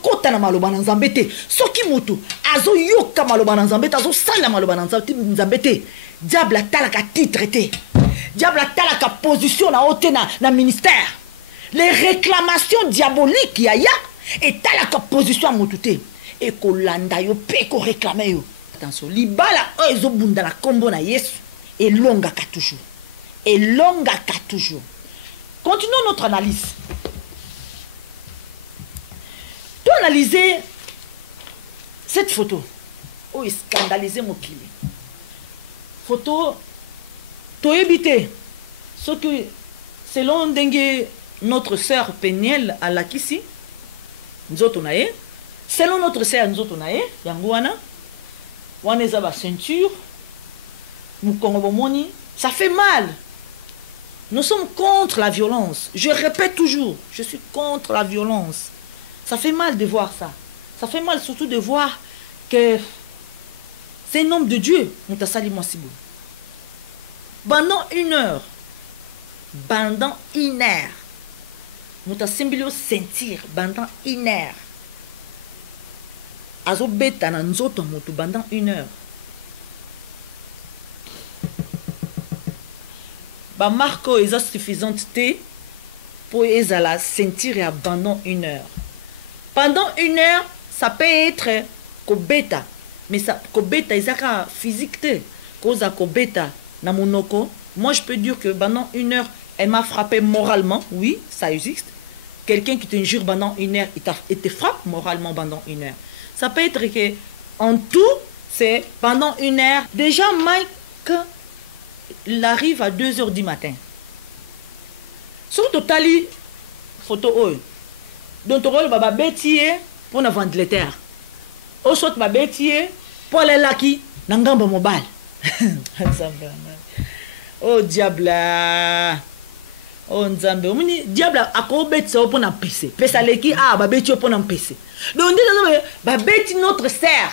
kota na maloba na nzambe te, soki mutu azo yoka maloba na nzambe te, azo sala maloba na nzambe te, diable atalaka titre te, diable atalaka position na ote na ministère. Les réclamations diaboliques yaya et talaka position à mutu te. Et kolanda yo pe ko réclamer yo. Attention, libala ezo bunda na kombo na Yesu et longa ka toujours. Continuons notre analyse. Tu analyser cette photo. Oh, scandalisé mon kili. Photo to éviter ce que selon dengue notre sœur Peniel à la kisi nzoto na ye. Selon notre sœur Nzotonae, Yangouana, Waneza ba ceinture, Mukongobomoni, ça fait mal. Nous sommes contre la violence. Je répète toujours, je suis contre la violence. Ça fait mal de voir ça. Ça fait mal surtout de voir que c'est un homme de Dieu, Moutasali Mouassibou. Pendant une heure, Moutasimbilio sentir, pendant une heure. Azo beta na nzoto moto pendant une heure. Ba marco est suffisante pour ezala sentir et abandon une heure. Pendant une heure, ça peut être kobeta, mais ça kobeta ezaka physique te, cause kobeta na monoko. Moi je peux dire que pendant une heure, elle m'a frappé moralement, oui, ça existe. Quelqu'un qui t'injure pendant une heure, il te frappe moralement pendant une heure. Ça peut être que en tout, c'est pendant une heure. Déjà, Mike, il arrive à 2 h du matin. Sur total, photo, donc tu vas bêtier pour la ventilateur. Au soit tu vas bêtier pour les laki, n'engamba mobile. Oh diable. Oh nzambe, omuni diable akobetsa pour na PC. Pesa leki ba beti pour na PC. Donc ba beti notre sœur.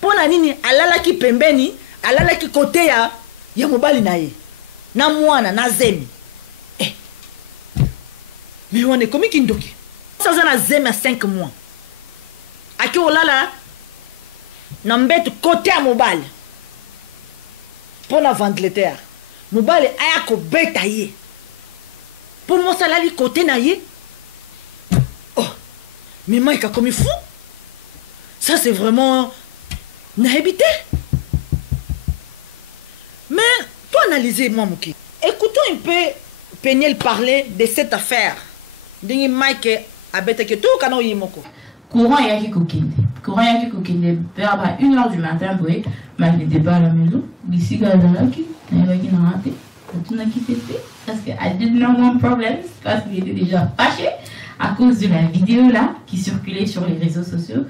Pour na nini alala ki pembeni, alala ki côté ya mobali na ye. Na mwana na zemi. Mais on est comme kindoki. Ça na zemi à 5 mois. Aki olala na mbet côté ya mobali. Pour na ventilateur. Mobali aya ko beta ye. Pour moi, ça l'a dit côté naïe. Oh, mais Mike a commis fou. Ça, c'est vraiment naïbité. Mais, toi, analysez, moi, Mouki. Écoutons un peu Peniel parler de cette affaire. Dingi Mike a bête que tout canon yimoko. Courant yaki kokinde. Courant yaki kokinde. Vers 1 h du matin, oui, Mike n'était pas à la maison. D'ici, Gadalaki, n'avait pas raté. Parce que I did not want problems, parce qu'il était déjà fâché à cause de la vidéo là qui circulait sur les réseaux sociaux.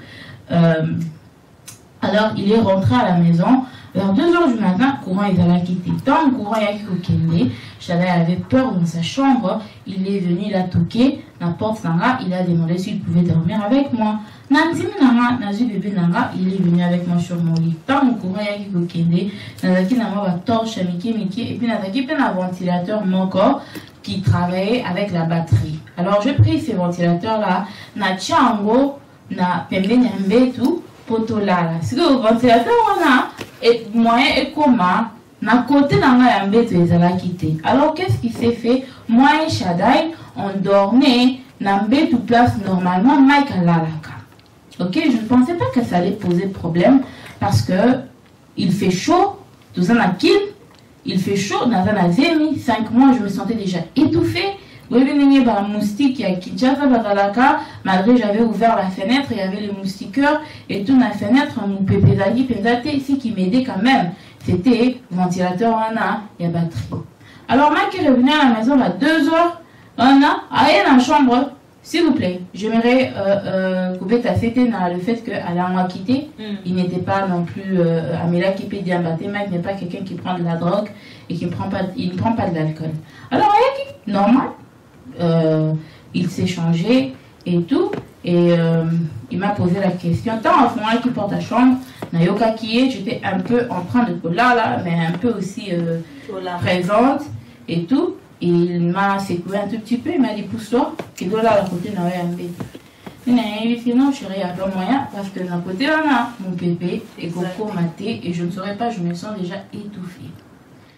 Alors il est rentré à la maison Vers 2 heures du matin, courant est allé quitter. Tant le courant est allé, Shadai avait peur dans sa chambre. Il est venu, il a toqué. La porte Nanga, il a demandé s'il pouvait dormir avec moi. Nantimi Nanga, Nazu bébé Nanga, il est venu avec moi sur mon lit. Tant le courant est allé, Nazaki Nanga va torche à Miki. Et puis Nazaki a un ventilateur Moko qui travaillait avec la batterie. Alors j'ai pris ces ventilateurs-là. Na Tchango, na Pembe Nyambe tout. Potolala. C'est que le ventilateur, on a et moyen et comment na côté n'a pas un quitté. Alors qu'est-ce qui s'est fait? Moi et Shadai, on dormait n'a tout place normalement Mike à l'alaka. Ok, je ne pensais pas que ça allait poser problème parce que il fait chaud, tout ça n'a qu'il, il fait chaud, dans un azemi, 5 mois, je me sentais déjà étouffée. Moustique à Kinshasa, malgré j'avais ouvert la fenêtre, il y avait les moustiqueurs et toute la fenêtre, mon pépé ici qui m'aidait quand même. C'était ventilateur et batterie. Alors, moi qui est revenu à la maison à 2 heures, allez dans la chambre, s'il vous plaît. J'aimerais couper ta fête dans le fait qu'elle a moi quitté. Il n'était pas non plus Améla qui peut diabater, Mike n'est pas quelqu'un qui prend de la drogue et qui ne prend pas de l'alcool. Alors, normal. Il s'est changé et tout et il m'a posé la question tant en fond qui porte la chambre Nayoka qui est, j'étais un peu en train de là mais un peu aussi présente et tout et il m'a secoué un tout petit peu, il m'a dit pousse-toi qui doit là à côté sinon je serais à pas moyen parce que d'un côté là mon bébé est coco maté et je ne saurais pas, je me sens déjà étouffée.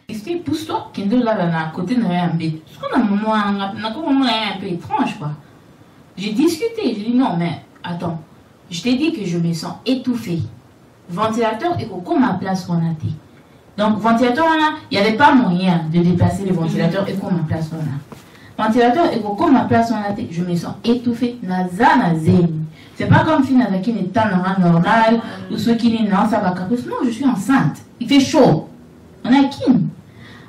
Ici, pousse-toi, qui est là à côté de un bébé. Ce qu'on a un moment un peu étrange, quoi. J'ai discuté, j'ai dit non, mais attends, je t'ai dit que je me sens étouffée. Ventilateur et comment ma place qu'on a été. Donc, ventilateur, il n'y avait pas moyen de déplacer le ventilateur et comment ma place on a. Ventilateur et comment ma place on a été. Je me sens étouffée. C'est pas comme si Nazaki n'est pas normal ou ceux qui n'est non, ça va capus. Non, je suis enceinte. Il fait chaud. On a qui?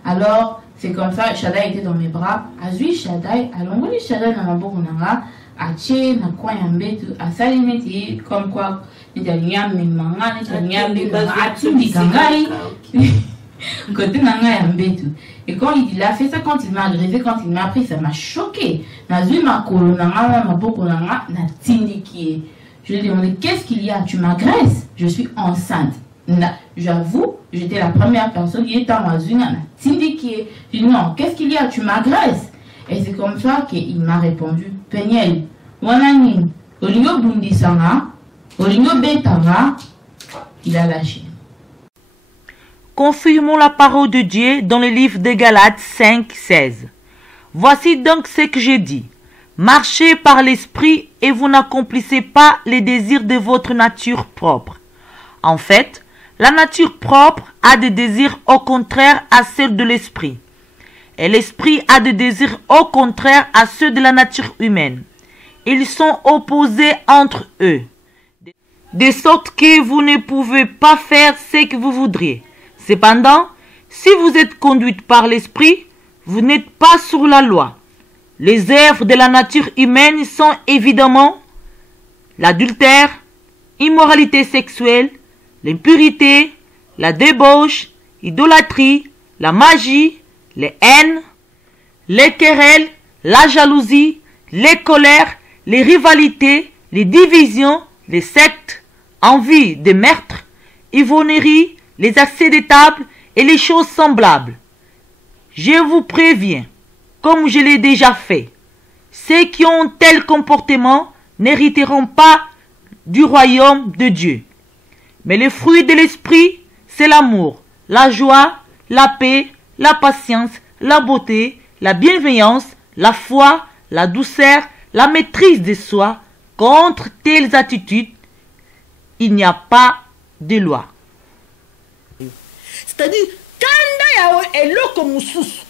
Alors, c'est comme ça, Shadai était dans mes bras. Azui Shadai, alongoli Shadai dans la bourre, à Tché, na quoi yambe, à Salimeti, comme quoi, Nitalia, Mimanga, Nitalia, Mimanga, Atsundi Kangai, côté Nanga yambe tout. Et quand il a fait ça, quand il m'a agressé, quand il m'a pris, ça m'a choqué. Nazui ma kolo, Nanga, ma bourre, Nanga, na Tindiki. Je lui ai demandé, qu'est-ce qu'il y a? Tu m'agresses? Je suis enceinte. J'avoue, j'étais la première personne qui était en Azuna, syndiquée. J'ai dit non, qu'est-ce qu'il y a? Tu m'agresses. Et c'est comme ça qu'il m'a répondu, Peniel, Wanani, Olingo Bundisanga, Olingo Betanga, il a lâché. Confirmons la parole de Dieu dans le livre des Galates 5, 16. Voici donc ce que j'ai dit. Marchez par l'esprit et vous n'accomplissez pas les désirs de votre nature propre. En fait, la nature propre a des désirs au contraire à ceux de l'esprit. Et l'esprit a des désirs au contraire à ceux de la nature humaine. Ils sont opposés entre eux. De sorte que vous ne pouvez pas faire ce que vous voudriez. Cependant, si vous êtes conduite par l'esprit, vous n'êtes pas sous la loi. Les œuvres de la nature humaine sont évidemment l'adultère, immoralité sexuelle, l'impurité, la débauche, l'idolâtrie, la magie, les haines, les querelles, la jalousie, les colères, les rivalités, les divisions, les sectes, envie de meurtre, ivrognerie, les accès de table et les choses semblables. Je vous préviens, comme je l'ai déjà fait, ceux qui ont tel comportement n'hériteront pas du royaume de Dieu. Mais le fruit de l'esprit, c'est l'amour, la joie, la paix, la patience, la beauté, la bienveillance, la foi, la douceur, la maîtrise de soi. Contre telles attitudes, il n'y a pas de loi. C'est-à-dire, quand il y a eloko mususu,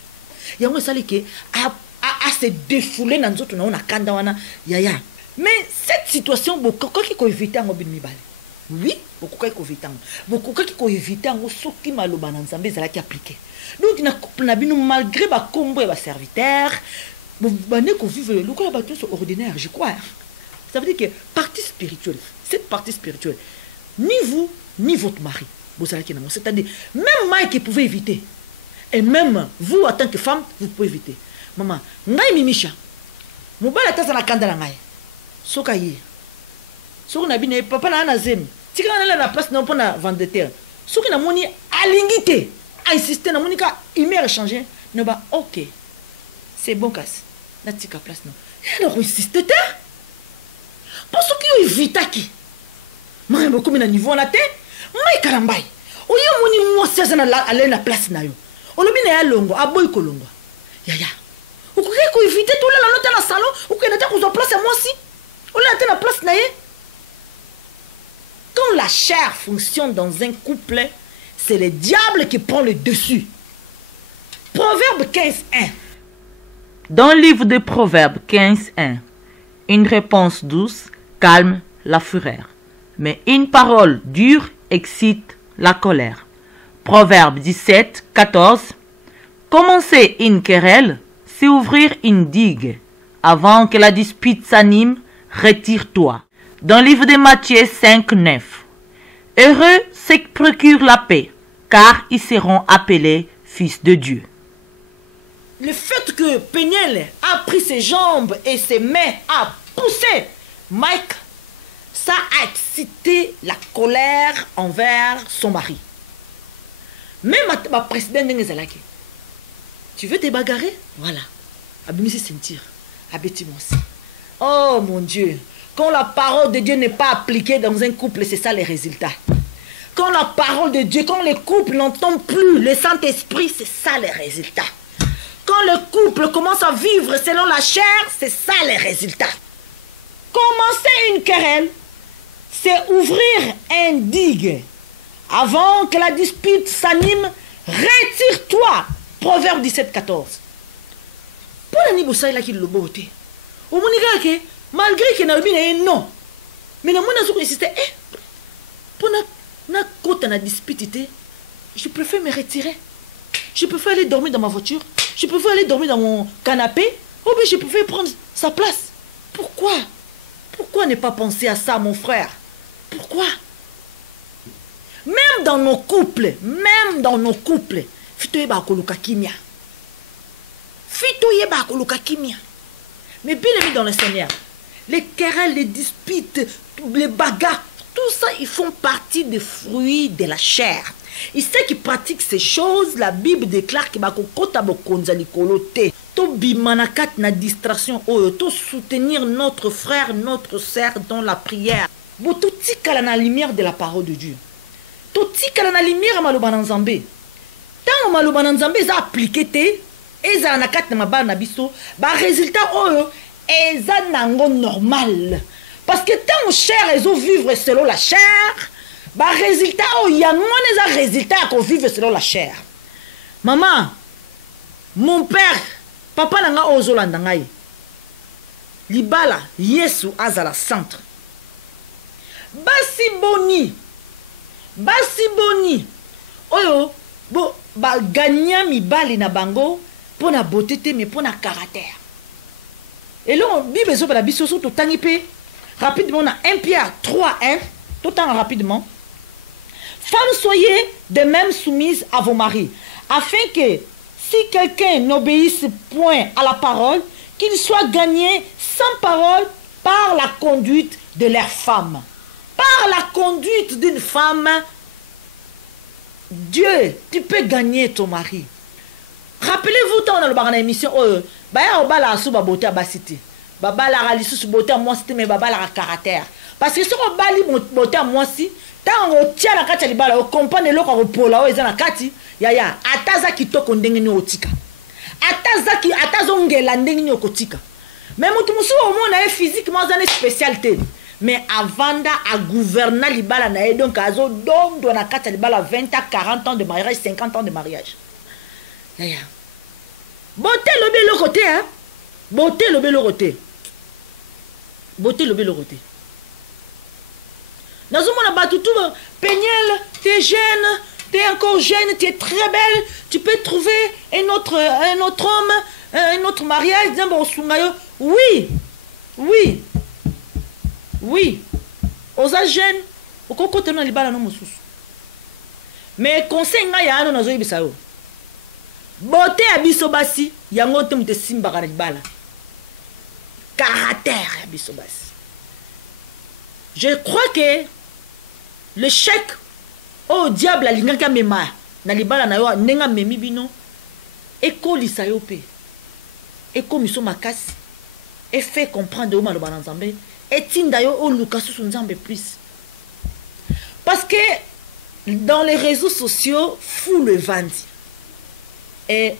il y a un sali qui a se défoulé dans notre on a kanda wana yaya. Mais cette situation beaucoup qui ko éviter en obinibale. Oui, beaucoup qui ko éviter. Beaucoup qui ko éviter en soki maloba na nzambe zala ki appliquer. Donc na bino malgré ba kombo ba serviteur, ba ne ko vivre le ko ba tous ordinaire, je crois. Ça veut dire que partie spirituelle, cette partie spirituelle, ni vous ni votre mari C'est-à-dire, même Mike pouvait éviter. Et même vous, en tant que femme, vous pouvez éviter. Maman, ngai mimisha. Mobala tasa na kanda na ngai. Soka yi. Soka na bine papa na anazem. Tika na la place na pona vendre de terre. Soka na moni alingite. A insister na monika il m'a échangé. Ne ba OK. C'est bon casse. Na tika place non. Il a insisté ta. Parce que évita qui. Moi beaucoup na niveau na te. Mai karambai. Oyo moni mo sesa na aller na place na yo. Olobi na ya longo, aboy ko longo. Yaya. Okuke ko éviter tout la note na salon, okuke na ta ko place moi aussi. On l'a na place na ye. Quand la chair fonctionne dans un couple, c'est le diable qui prend le dessus. Proverbe 15:1. Dans le livre de Proverbes 15:1, une réponse douce calme la fureur, mais une parole dure excite la colère. Proverbe 17:14. Commencer une querelle, c'est ouvrir une digue. Avant que la dispute s'anime, retire-toi. Dans le livre de Matthieu 5:9. Heureux ceux qui procurent la paix, car ils seront appelés fils de Dieu. Le fait que Peniel a pris ses jambes et ses mains a poussé Mike, ça a excité la colère envers son mari. Même ma présidente Nezalaki. Tu veux te bagarrer? Voilà. Abimisi sentir. Abeti-moi aussi. Oh mon Dieu. Quand la parole de Dieu n'est pas appliquée dans un couple, c'est ça les résultats. Quand la parole de Dieu, quand les couples n'entendent plus le Saint-Esprit, c'est ça les résultats. Quand le couple commence à vivre selon la chair, c'est ça les résultats. Commencer une querelle, c'est ouvrir un digue. Avant que la dispute s'anime, retire-toi. Proverbe 17:14. Pour la nibosa il a qui le beauté. Au monika que malgré que na bine non. Mais na mona zuko insisté pour na côté na dispute, je préfère me retirer. Je préfère aller dormir dans ma voiture. Je préfère aller dormir dans mon canapé. Ou bien je préfère prendre sa place. Pourquoi? Pourquoi ne pas penser à ça, mon frère? Pourquoi? Même dans nos couples, fito yeba koluka kimia. Fito yeba koluka kimia. Mais bien aimé dans le Seigneur, les querelles, les disputes, les bagarres, tout ça, ils font partie des fruits de la chair. Et ceux qui pratiquent ces choses, la Bible déclare que bakokota bokonza likolo te. To bimanakat na distraction oyo, to soutenir notre frère, notre sœur dans la prière. Boto tikala na lumière de la parole de Dieu. To tikala na lumière maloba na Nzambe. Tant maloba na Nzambe za appliqué te, eza na kat na mabana na biso, ba résultat oyo eza nango normal. Parce que tant cher les vivre selon la chair, bah résultat oh y a moins des résultats qu'on vive selon la chair. Maman, mon père, papa nanga ozolanda ngai. Libala Yesu azala centre. Basi boni. Oyo bo ba gagna mibali na bango pour na beauté mais pour na caractère. Et là Bible zo ba biso so to tangipe. Rapidement, on a 1 Pierre 3:1, tout le temps rapidement. Femmes, soyez de même soumises à vos maris, afin que si quelqu'un n'obéisse point à la parole, qu'il soit gagné sans parole par la conduite de leur femme. Par la conduite d'une femme, Dieu, tu peux gagner ton mari. Rappelez-vous, quand on a l'émission, baba la rali sous beauté à moi c'était mais baba la caractère parce que si on bali beauté à moi si tant on tient la kati libala on comprend le ko pola o ezana kati ya ataza kitoko ndenge ni otika atazo ngela ndenge ni okotika mais mutu musu au monde na physiquement zane spécialité mais avanda a gouverner libala na donc azo dondo na kati libala 20 à 40 ans de mariage 50 ans de mariage ya beauté le bel côté hein beauté le bel côté. Beauté le bel côté. Dans un monde battu tout, Peniel, tu es jeune, tu es encore jeune, tu es très belle, tu peux trouver un autre homme, un autre mariage. Oui. Aux jeunes, au coco te na libala no mususu. mais conseil nga ya ano nazo yebisa yo beauté ya biso basi yango te mute simbaka na libala caractère ya biso basi. Je crois que le chèque au diable alingaki amema na libala na yo ndenge amemi bino ekolisa yo pe ekomiso makasi et fait comprendre au maloba na Nzambe etinda yo oluka susu Nzambe plus. Parce que dans les réseaux sociaux fou le vandi et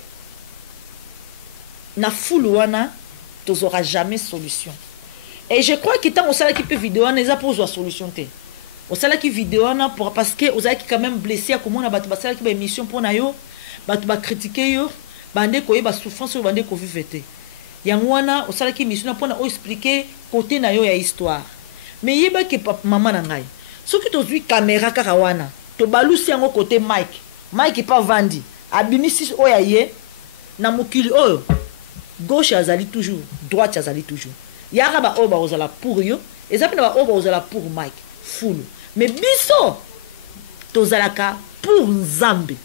na fou wana t'auras jamais solution. Et je crois que tant au sala qui peut vidéo on les a pour solution te au sala qui vidéo on pour parce que aux qui quand même blessé à comment on a battu sala qui ba émission pour na yo battu ba critiquer yo bande ko ba souffrance yo bande ko vivete yango wana au sala qui mission pour na expliquer côté na yo ya histoire mais yeba que maman na ngai soki tozwi caméra kaka wana to balusi yango côté Mike pas vandi abimisi oya ye na mokili oyo gauche azali toujours droite azali toujours yaka ba oba ozala pour yo ezapi na ba oba ozala pour Mike full mais biso tozalaka pour Nzambe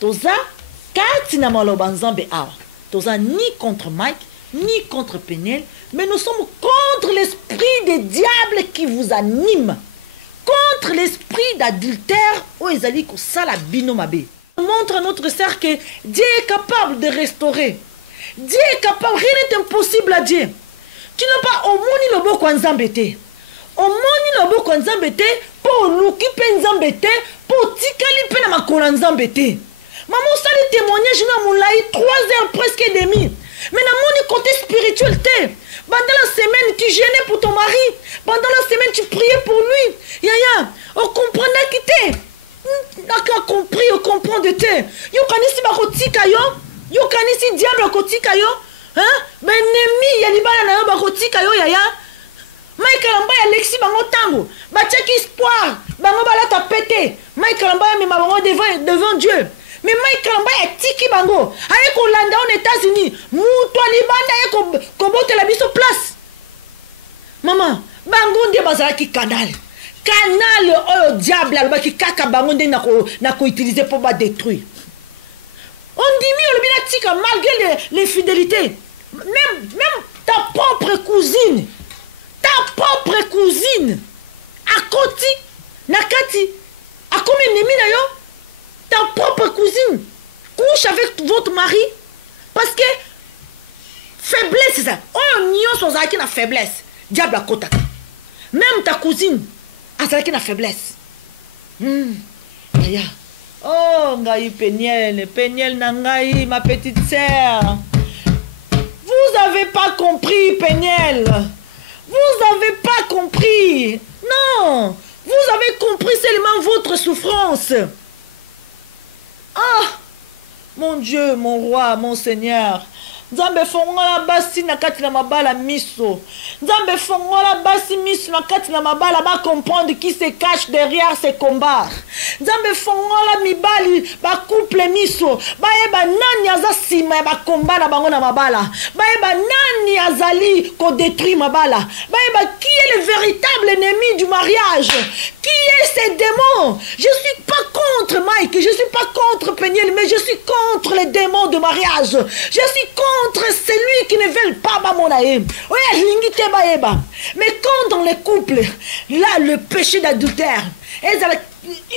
toza kati na maloba Nzambe awa toza ni contre Mike ni contre Peniel mais nous sommes contre l'esprit des diables qui vous anime, contre l'esprit d'adultère où ezali ko sala bino mabe. On montre à notre sœur que Dieu est capable de restaurer. Dieu est capable, rien n'est impossible à Dieu. Tu n'as pas au moni lobo kwa Nzambe te. Au moni lobo kwa Nzambe te pour luki pe Nzambe te pour tikali pe na makola Nzambe te. Maman sali témoignage na moulai 3 heures presque et demie. Mais dans mon côté spirituel, pendant la semaine, tu gênais pour ton mari. Pendant la semaine, tu priais pour lui. Yaya, on comprend qui t'es. On compris, on comprend de t'es. Yo kanisi bakotika yo. Yo kanisi diable kotika yo. Hein? Mais nemi, ya libala na yo bakotika yo yaya. Michael Ambaya Alexis bango tango. Batiaki espoir. Bango balata pété. Michael Ambaya mais bango devant Dieu. Mais Michael Ambaya tiki bango. Aye ko landa aux États-Unis. Muto libanda aye ko bote la biso place. Maman, bango ndie bazalaki canal. Canal oyo diable alobaki kaka bango ndie na ko utiliser pour ba détruire. On dit mi olobina tika malgré les fidélités. Même ta propre cousine. Ta propre cousine. Akoti nakati. Akome nemi na yo. Ta propre cousine couche avec votre mari parce que faiblesse c'est ça. On n'y sont avec la faiblesse. Diable à côté. Même ta cousine a avec la faiblesse. Aya. Oh ngai Peniel nangai ma petite sœur. Vous avez pas compris Peniel. Vous avez pas compris. Non, vous avez compris seulement votre souffrance. Ah, mon Dieu, mon roi, mon Seigneur. Nzambe fongola basi na kati na mabala miso. Nzambe fongola basi miso na kati na mabala ba comprendre qui se cache derrière ces combats. Nzambe fongola mibali ba couple miso. Ba eba nani aza sima ba combat na bango na mabala. Ba eba nani azali ko détruire mabala. Ba eba qui est le véritable ennemi du mariage? Qui est ces démons? Je suis pas contre Mike, je suis pas contre Peniel, mais je suis contre les démons de mariage. Je suis contre celui qui ne veut pas Bamonaïm. Mais quand dans les couples, là, le péché d'adultère est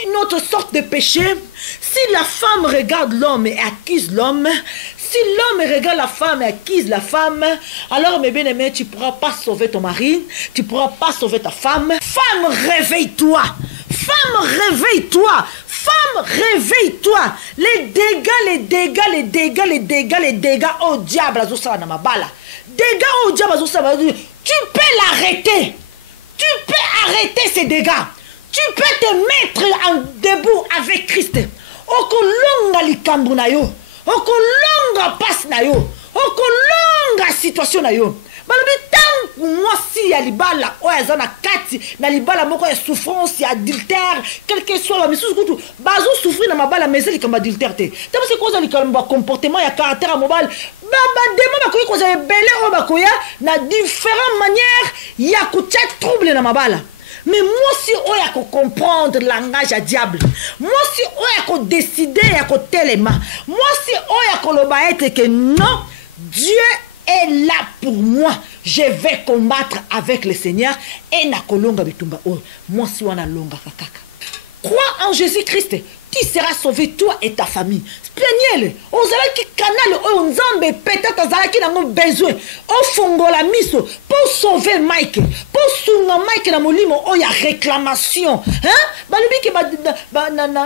une autre sorte de péché, si la femme regarde l'homme et accuse l'homme, si l'homme regarde la femme et accuse la femme, alors mes bien-aimés, tu ne pourras pas sauver ton mari, tu ne pourras pas sauver ta femme. Femme, réveille-toi. Femme, réveille-toi. Femme, réveille-toi. Les dégâts au diable, dégâts au diable, tu peux l'arrêter. Tu peux arrêter ces dégâts. Tu peux te mettre en debout avec Christ. Okolonga likambu na yo. Okolonga passe na yo. Okolonga situation na yo. Balobi tant moi si ya libala oya na kati na libala moko ya souffrance ya adultère quel que soit la mission kutu bazo souffrir na mabala mais c'est comme adultère te tamo c'est cause comme comportement ya caractère à mobile baba demo bakoyi koza belé o bakoya na différentes manières ya kutia trouble na mabala Mais moi si on a qu'à comprendre le langage à diable, moi si on a qu'à décider à côté téléma, moi si on a qu'à être que non, Dieu est là pour moi. Je vais combattre avec le Seigneur et na kolonga bitumba. Oh, moi si on a longa kakaka. Crois en Jésus-Christ. Qui sera sauvé, toi et ta famille. Plaignez-le. On sera qui canal, on zambe, peut-être on sera qui n'a besoin. On fongo la mise pour sauver Mike. Pour soutenir Mike na molimo, on y a réclamation. Hein? Balubi qui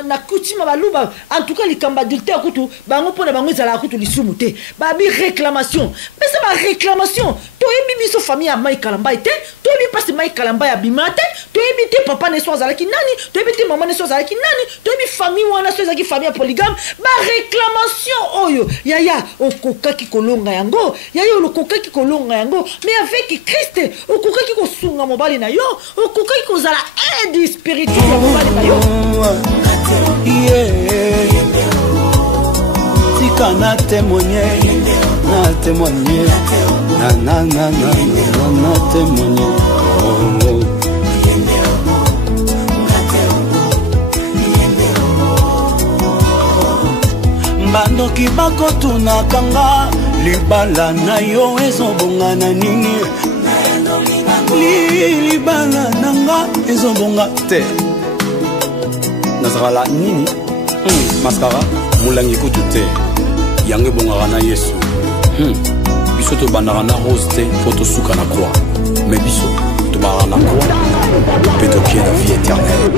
na coutume baluba. En tout cas, les cambadulteurs kutu, bango pour na bango zala kutu lisumuté. Babi réclamation. Mais c'est ma réclamation. Toi et bibi so famille à Mike Kalamba était. Toi et passe Mike Kalamba à bimate. Toi et papa ne soit zala ki nani. Toi et maman ne soit zala ki nani. Toi et famille wana soza ki famille polygame ba réclamation oyo yaya okoka ki kolonga yango yaya okoka ki kolonga yango mais avec Christ okoka ki kosunga mobali na yo okoka ki kozala aide spirituelle ya mobali na yo tika na témoigner na témoigner bandoki bakotunaka nga libala na yo ezobonga na nini libala na nga ezobonga te nazala nini maskara molangi kutu te yango ebongaka na yesu biso tobandaka na rose te po tosuka na croix mais biso tobandaka na croix mpe tokie na vie éternelle.